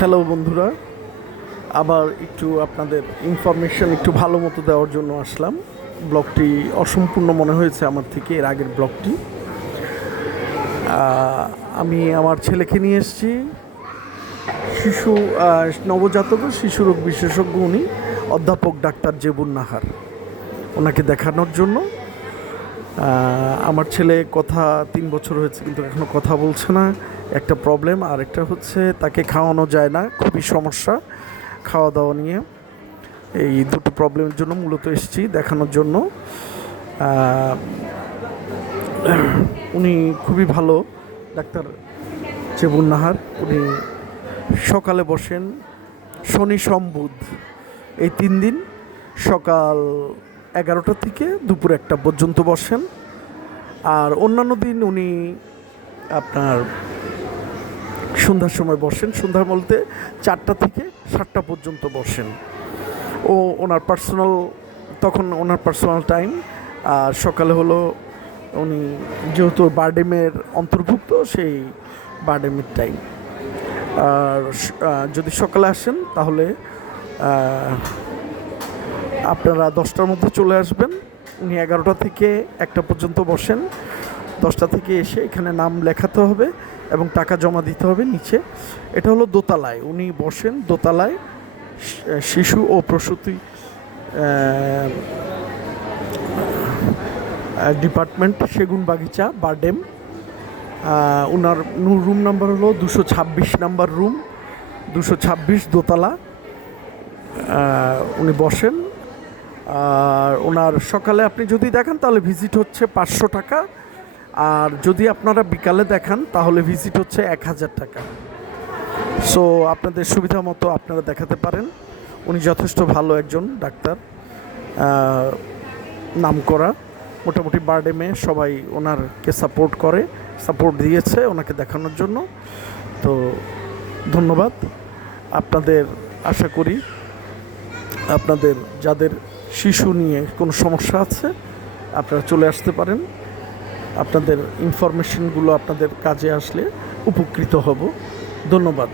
Hello বন্ধুরা, আবার একটু আপনাদের ইনফরমেশন একটু ভালো মতো দেওয়ার জন্য আসলাম। ব্লগটি অসম্পূর্ণ মনে হয়েছে আমার থেকে এর আগের ব্লগটি। আমি আমার ছেলেকে নিয়ে এসেছি, শিশু নবজাতক ও শিশুরোগ বিশেষজ্ঞ উনি অধ্যাপক ডাক্তার জেবুন নাহার, ওনাকে দেখানোর জন্য। আমার ছেলে 3 বছর হয়েছে কিন্তু এখনও কথা বলছে না, একটা প্রবলেম। আর একটা হচ্ছে তাকে খাওয়ানো যায় না, খুবই সমস্যা খাওয়া দাওয়া নিয়ে। এই দুটো প্রবলেমের জন্য মূলত এসেছি দেখানোর জন্য। উনি খুবই ভালো ডাক্তার জেবুন নাহার। উনি সকালে বসেন শনি সোম বুধ, এই 3 দিন সকাল 11টা থেকে দুপুর 1টা পর্যন্ত বসেন। আর অন্যান্য দিন উনি আপনার সন্ধ্যার সময় বসেন, সন্ধ্যা বলতে 4টা থেকে 7টা পর্যন্ত বসেন। ওনার পার্সোনাল, তখন ওনার পার্সোনাল টাইম। আর সকালে হলো উনি যেহেতু বারডেমের অন্তর্ভুক্ত, সেই বারডেমের টাইম। আর যদি সকালে আসেন তাহলে আপনারা 10টার মধ্যে চলে আসবেন। উনি 11টা থেকে 1টা পর্যন্ত বসেন। 10টা থেকে এসে এখানে নাম লেখাতে হবে এবং টাকা জমা দিতে হবে নিচে। এটা হলো দোতলায়, উনি বসেন দোতলায়, শিশু ও প্রসূতি ডিপার্টমেন্ট, সেগুন বাগিচা, বারডেম। ওনার রুম নাম্বার হলো 226 নাম্বার রুম, 226 দোতলা। উনি বসেন। আর ওনার সকালে আপনি যদি দেখেন তাহলে ভিজিট হচ্ছে 500 টাকা, আর যদি আপনারা বিকালে দেখান তাহলে ভিজিট হচ্ছে 1000 টাকা। সো আপনাদের সুবিধা মতো আপনারা দেখাতে পারেন। উনি যথেষ্ট ভালো একজন ডাক্তার, নামকরা। মোটামুটি বারডেমে সবাই ওনারকে সাপোর্ট দিয়েছে ওনাকে দেখানোর জন্য। তো ধন্যবাদ আপনাদের। আশা করি আপনাদের যাদের শিশু নিয়ে কোনো সমস্যা আছে আপনারা চলে আসতে পারেন। আপনাদের ইনফরমেশনগুলো আপনাদের কাজে আসলে উপকৃত হব। ধন্যবাদ।